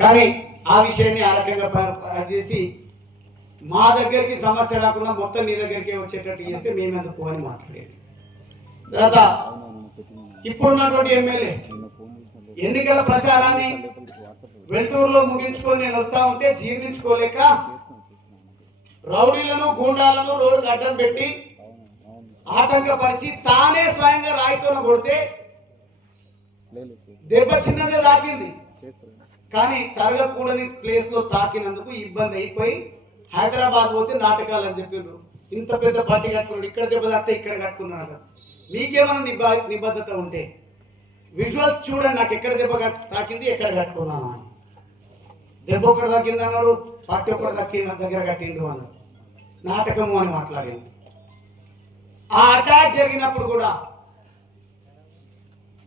కానీ ఆ విషయాన్ని ఆ రకంగా చేసి మా దగ్గరికి సమస్య రాకుండా మొత్తం నీ దగ్గరికి వచ్చేటట్టు చేస్తే మేమెందుకు అని మాట్లాడేది. తర్వాత ఇప్పుడున్నటువంటి ఎమ్మెల్యే ఎన్నికల ప్రచారాన్ని వెల్టూరులో ముగించుకొని నేను వస్తా ఉంటే జీర్ణించుకోలేక రౌడీలను గూండాలను రోడ్డు అడ్డం పెట్టి ఆటంకపరిచి తానే స్వయంగా రాయితో కొడితే దెబ్బ చిన్నదే దాకింది. కానీ తరగకూడని ప్లేస్లో తాకినందుకు ఇబ్బంది అయిపోయి హైదరాబాద్ పోతే నాటకాలు అని చెప్పిండ్రు. ఇంత పెద్ద పార్టీ కట్టుకున్నాడు ఇక్కడ దెబ్బ తాగితే ఇక్కడ కట్టుకున్నాడు కదా మీకేమైనా నిబ నిబద్ధత ఉంటే విజువల్స్ చూడండి నాకు ఎక్కడ దెబ్బ తాకింది ఎక్కడ కట్టుకున్నాను అని. దెబ్బ ఒకటి తగ్గింది అన్నాడు పార్టీ ఒకటి తగ్గిన దగ్గర కట్టిండు అన్నాడు. నాటకము అని మాట్లాడింది ఆ అటాక్ జరిగినప్పుడు కూడా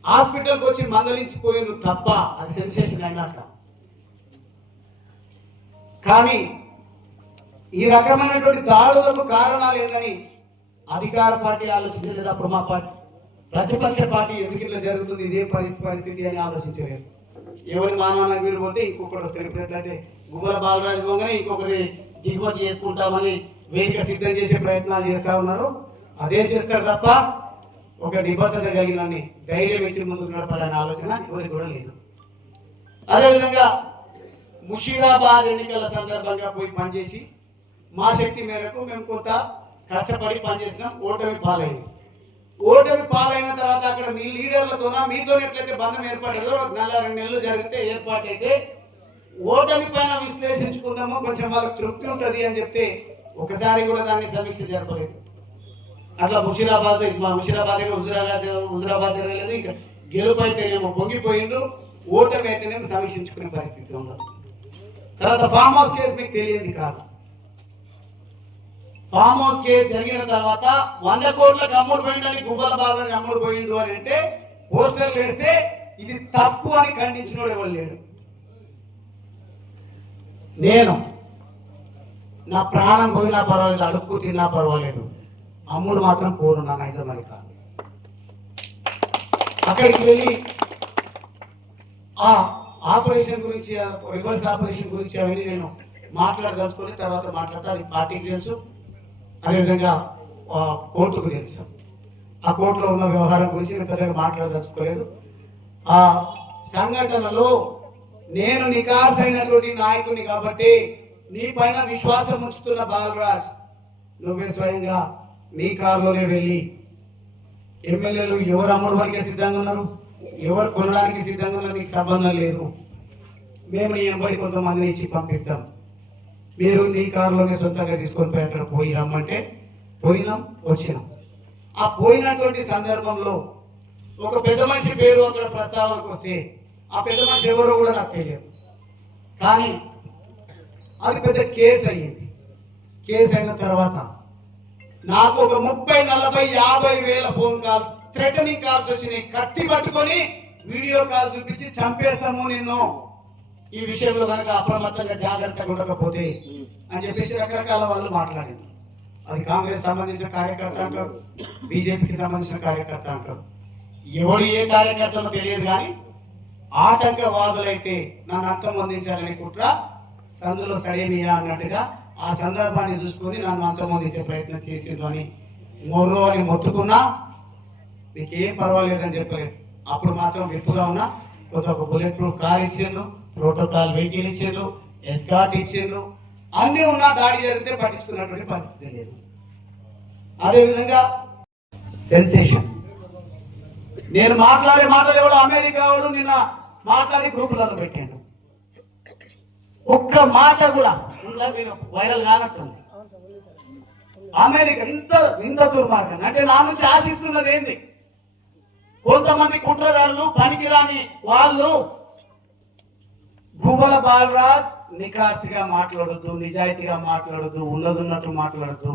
హాస్పిటల్కి వచ్చి మందలించిపోయిండు తప్ప అది సెన్సేషన్ అయినాక కానీ ఈ రకమైనటువంటి దాడులకు కారణాలు ఏందని అధికార పార్టీ ఆలోచించలేదు అప్పుడు మా పార్టీ ప్రతిపక్ష పార్టీ ఎందుకు ఇట్లా జరుగుతుంది ఇదే పరి పరిస్థితి అని ఆలోచించలేదు. ఎవరి మానవానికి వీడు పోతే ఇంకొకటి వస్తారు ఇప్పుడు గుమ్మల బాలరాజు పోగానే ఇంకొకరి దిగుమతి చేసుకుంటామని వేదిక సిద్ధం చేసే ప్రయత్నాలు చేస్తా ఉన్నారు. అదే చేస్తారు తప్ప ఒక నిబద్ధత కలిగినని ధైర్యం ఇచ్చి ముందుకు నడపాలనే ఆలోచన ఎవరికి కూడా లేదు. అదేవిధంగా ముషీరాబాద్ ఎన్నికల సందర్భంగా పోయి పనిచేసి మా శక్తి మేరకు మేము కొంత కష్టపడి పనిచేసినాం. ఓటమి పాలైంది. ఓటమి పాలైన తర్వాత అక్కడ మీ లీడర్లతోన మీతో ఎట్లయితే బంధం ఏర్పడదో నెల రెండు నెలలు జరిగితే ఏర్పాటైతే ఓటమి పైన విశ్లేషించుకుందాము కొంచెం వాళ్ళకి తృప్తి ఉంటుంది అని చెప్తే ఒకసారి కూడా దాన్ని సమీక్ష జరపలేదు. అట్లా ముషీరాబాద్ మా ముషీరాబాద్ హుజురాబాద్ హుజురాబాద్ జరగలేదు. ఇంకా గెలుపు అయితేనేమో పొంగిపోయిండ్రు. ఓటమి అయితేనేమో సమీక్షించుకునే పరిస్థితి ఉండదు. తర్వాత ఫామ్ హౌస్ కేసు మీకు తెలియదు కాదు. ఫామ్ హౌస్ కేసు జరిగిన తర్వాత వంద కోట్లకు అమ్ముడు పోయిందని గువ్వల బాబాకి అమ్ముడు పోయిండు అని అంటే పోస్టర్లు వేస్తే ఇది తప్పు అని ఖండించినోడు ఎవరు లేడు. నేను నా ప్రాణం పోయినా పర్వాలేదు అడుక్కు తిన్నా పర్వాలేదు. అమ్ముడు మాత్రం పోరు నా నైజమని కాదు. అక్కడికి వెళ్ళి ఆ ఆపరేషన్ గురించి రివర్స్ ఆపరేషన్ గురించి అవన్నీ నేను మాట్లాడదలుచుకొని తర్వాత మాట్లాడతా అది పార్టీకి తెలుసు అదేవిధంగా ఆ, కోర్టుకు తెలుసు ఆ కోర్టులో ఉన్న వ్యవహారం గురించి నేను పెద్దగా మాట్లాడదలుచుకోలేదు. ఆ సంఘటనలో నేను నికార్సైనటువంటి నాయకుని కాబట్టి నీ పైన విశ్వాసం ఉంచుతున్న బాలరాజ్ నువ్వే స్వయంగా నీ కారులోనే వెళ్ళి ఎమ్మెల్యేలు ఎవరు అమ్ముడు వరకే సిద్ధంగా ఉన్నారు. ఎవరు కొనడానికి సిద్ధంగా మీకు నీకు సంబంధం లేదు. మేము నీ ఎంబడి కొంతమందిని ఇచ్చి పంపిస్తాం. మీరు నీ కారులోనే సొంతంగా తీసుకొని పోయి అక్కడ పోయి రమ్మంటే పోయినాం వచ్చినాం. ఆ పోయినటువంటి సందర్భంలో ఒక పెద్ద మనిషి పేరు అక్కడ ప్రస్తావనకు వస్తే ఆ పెద్ద మనిషి ఎవరో కూడా నాకు తెలియదు. కానీ అది పెద్ద కేసు అయ్యింది. కేసు అయిన తర్వాత నాకు ఒక ముప్పై నలభై యాభై వేల ఫోన్ కాల్స్ థ్రెటనింగ్ కాల్స్ వచ్చినాయి. కత్తి పట్టుకొని వీడియో కాల్ చూపించి చంపేస్తాము నిన్ను. ఈ విషయంలో కనుక అప్రమత్తంగా జాగ్రత్తగా ఉండకపోతే అని చెప్పేసి రకరకాల వాళ్ళు మాట్లాడింది. అది కాంగ్రెస్ సంబంధించిన కార్యకర్త అంటారు బీజేపీకి సంబంధించిన కార్యకర్త అంటారు. ఎవడు ఏ కార్యకర్తలో తెలియదు కానీ ఆటంకవాదులైతే నన్ను అంతం అందించాలని కుట్ర సందులో సడేమియా అన్నట్టుగా ఆ సందర్భాన్ని చూసుకొని నన్ను అంతమొందించే ప్రయత్నం చేసిందని అని మొర్రో అని మొత్తుకున్నా నీకేం పర్వాలేదని చెప్పలేదు అప్పుడు మాత్రం విప్పుగా ఉన్నా కొంత ఒక బుల్లెట్ ప్రూఫ్ కార్ ఇచ్చిండ్రు ప్రోటోకాల్ వెహికల్ ఇచ్చిండ్రు ఎస్కాట్ ఇచ్చిండ్రు. అన్నీ ఉన్నా దాడి జరిగితే పట్టించుకున్నటువంటి పరిస్థితి లేదు. అదేవిధంగా సెన్సేషన్ నేను మాట్లాడే మాటలు ఎవడు అమెరికా వాడు నిన్న మాట్లాడి గ్రూపులలో పెట్టాడు. ఒక్క మాట కూడా మీరు వైరల్ కానట్టుంది. అమెరికా ఇంత ఇంత దుర్మార్గం. అంటే నా నుంచి ఆశిస్తున్నది ఏంది? కొంతమంది కుట్రదారులు పనికిరాని వాళ్ళు గువ్వల బాలరాజ్ నికాసిగా మాట్లాడద్దు నిజాయితీగా మాట్లాడొద్దు ఉన్నదున్నట్టు మాట్లాడొద్దు.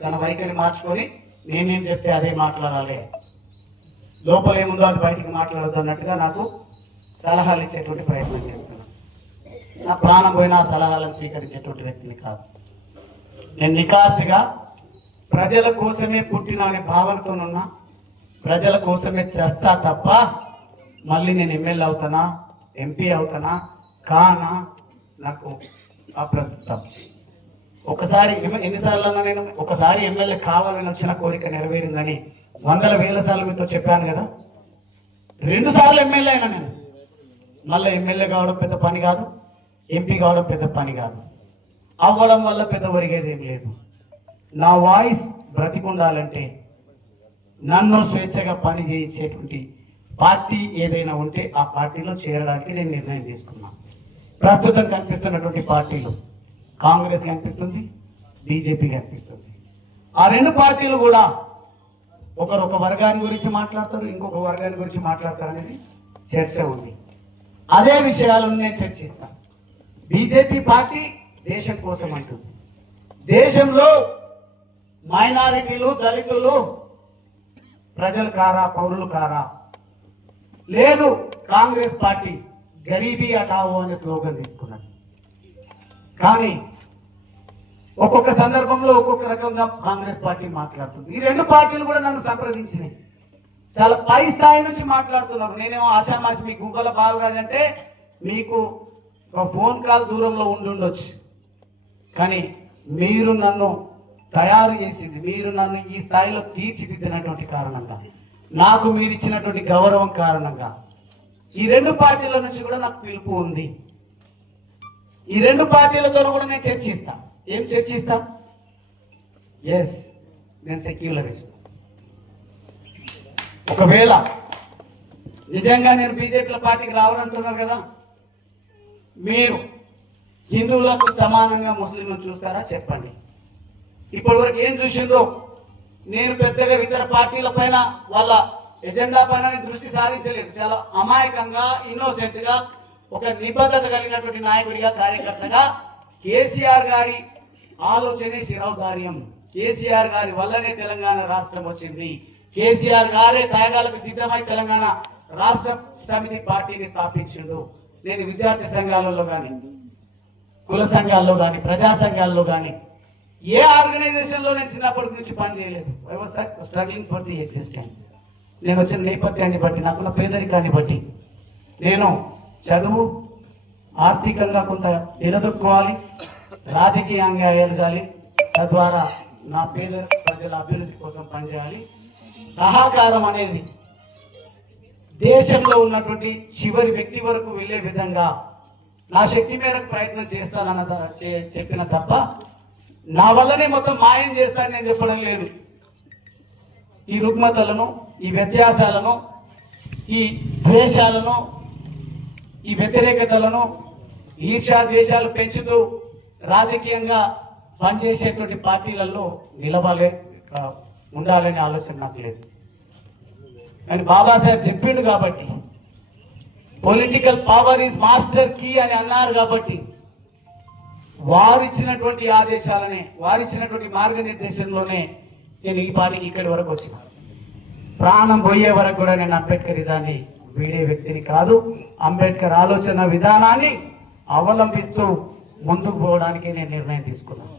తన వైఖరి మార్చుకొని నేనేం చెప్తే అదే మాట్లాడాలి. లోపల ఏముందో అది బయటికి మాట్లాడొద్దు అన్నట్టుగా నాకు సలహాలు ఇచ్చేటువంటి ప్రయత్నం చేస్తున్నాను నా ప్రాణం పోయినా సలహాలను స్వీకరించేటువంటి వ్యక్తిని కాదు. నేను నికాసిగా ప్రజల కోసమే పుట్టిన అనే భావనతోనున్నా ప్రజల కోసమే చేస్తా తప్ప మళ్ళీ నేను ఎమ్మెల్యే అవుతానా ఎంపీ అవుతానా? కానా? నాకు అప్రస్తుతం ఒకసారి ఎన్నిసార్లు అన్నా నేను ఒకసారి ఎమ్మెల్యే కావాలని వచ్చిన కోరిక నెరవేరిందని వందల వేల సార్లు మీతో చెప్పాను కదా. రెండు సార్లు ఎమ్మెల్యే అయినా నేను. మళ్ళీ ఎమ్మెల్యే కావడం పెద్ద పని కాదు ఎంపీ కావడం పెద్ద పని కాదు. అవ్వడం వల్ల పెద్ద ఒరిగేది ఏం లేదు. నా వాయిస్ బ్రతికుండాలంటే నన్ను స్వేచ్ఛగా పని చేయించేటువంటి పార్టీ ఏదైనా ఉంటే ఆ పార్టీలో చేరడానికి నేను నిర్ణయం తీసుకున్నాను ప్రస్తుతం కనిపిస్తున్నటువంటి పార్టీలు కాంగ్రెస్ కనిపిస్తుంది బీజేపీ కనిపిస్తుంది. ఆ రెండు పార్టీలు కూడా ఒకరు ఒక వర్గాన్ని గురించి మాట్లాడతారు ఇంకొక వర్గాన్ని గురించి మాట్లాడతారు అనేది చర్చ ఉంది. అదే విషయాలను నేను చర్చిస్తాను బీజేపీ పార్టీ దేశం కోసం అంటుంది. దేశంలో మైనారిటీలు దళితులు ప్రజలు కారా పౌరులు కారా? లేదు కాంగ్రెస్ పార్టీ గరీబీ అటావో అనే స్లోగన్ తీసుకున్నాడు కానీ ఒక్కొక్క సందర్భంలో ఒక్కొక్క రకంగా కాంగ్రెస్ పార్టీ మాట్లాడుతుంది. ఈ రెండు పార్టీలు కూడా నన్ను సంప్రదించినాయి. చాలా పై స్థాయి నుంచి మాట్లాడుతున్నారు నేనేమో ఆషామాషి మీ గూగుల్ బాలరాజ్ అంటే మీకు ఒక ఫోన్ కాల్ దూరంలో ఉండి ఉండొచ్చు కానీ మీరు నన్ను తయారు చేసింది. మీరు నన్ను ఈ స్థాయిలో తీర్చిదిద్దినటువంటి కారణంగా నాకు మీరు ఇచ్చినటువంటి గౌరవం కారణంగా. ఈ రెండు పార్టీల నుంచి కూడా నాకు పిలుపు ఉంది. ఈ రెండు పార్టీలతో కూడా నేను చర్చిస్తా. ఏం చర్చిస్తా? ఎస్ నేను సెక్యులరిస్ట్ ఒకవేళ నిజంగా నేను బీజేపీల పార్టీకి రావాలంటున్నారు కదా మీరు హిందువులకు సమానంగా ముస్లింలు చూస్తారా? చెప్పండి. ఇప్పటి వరకు ఏం చూసిండ్రో? నేను పెద్దగా ఇతర పార్టీల పైన వాళ్ళ ఎజెండా పైన దృష్టి సారించలేదు. చాలా అమాయకంగా ఇన్నోసెంట్గా ఒక నిబద్ధత కలిగినటువంటి నాయకుడిగా కార్యకర్తగా కేసీఆర్ గారి ఆలోచనే శిరోధార్యం. కేసీఆర్ గారి వల్లనే తెలంగాణ రాష్ట్రం వచ్చింది. కేసీఆర్ గారే త్యాగాలకు సిద్ధమై తెలంగాణ రాష్ట్ర సమితి పార్టీని స్థాపించిండు. నేను విద్యార్థి సంఘాలలో కానీ కుల సంఘాల్లో కానీ ప్రజా సంఘాల్లో కానీ ఏ ఆర్గనైజేషన్లో నేను చిన్నప్పటి నుంచి పని చేయలేదు? I was struggling for the existence నేను వచ్చిన నేపథ్యాన్ని బట్టి నాకున్న పేదరికాన్ని బట్టి నేను చదువు ఆర్థికంగా కొంత నిలదొక్కుకోవాలి రాజకీయంగా ఎదగాలి తద్వారా నా పేద ప్రజల అభివృద్ధి కోసం పనిచేయాలి. సహకారం అనేది దేశంలో ఉన్నటువంటి చివరి వ్యక్తి వరకు వెళ్ళే విధంగా నా శక్తి మేరకు ప్రయత్నం చేస్తానన్న చెప్పిన తప్ప నా వల్లనే మొత్తం మాయం చేస్తానని నేను చెప్పడం లేదు. ఈ రుగ్మతలను ఈ వ్యత్యాసాలను ఈ ద్వేషాలను ఈ వ్యతిరేకతలను ఈర్షా దేశాలు పెంచుతూ రాజకీయంగా పనిచేసేటువంటి పార్టీలలో నిలబలే ఉండాలనే ఆలోచన నాకు లేదు. కానీ బాబాసాహెబ్ చెప్పిండు కాబట్టి political power is master key అని అన్నారు కాబట్టి వారిచ్చినటువంటి ఆదేశాలనే వారిచ్చినటువంటి మార్గనిర్దేశంలోనే నేను ఈ పాటికి ఇక్కడి వరకు వచ్చిన. ప్రాణం పోయే వరకు కూడా నేను అంబేద్కరిజాన్ని వీడే వ్యక్తిని కాదు. అంబేద్కర్ ఆలోచన విధానాన్ని అవలంబిస్తూ ముందుకు పోవడానికి నేను నిర్ణయం తీసుకున్నాను.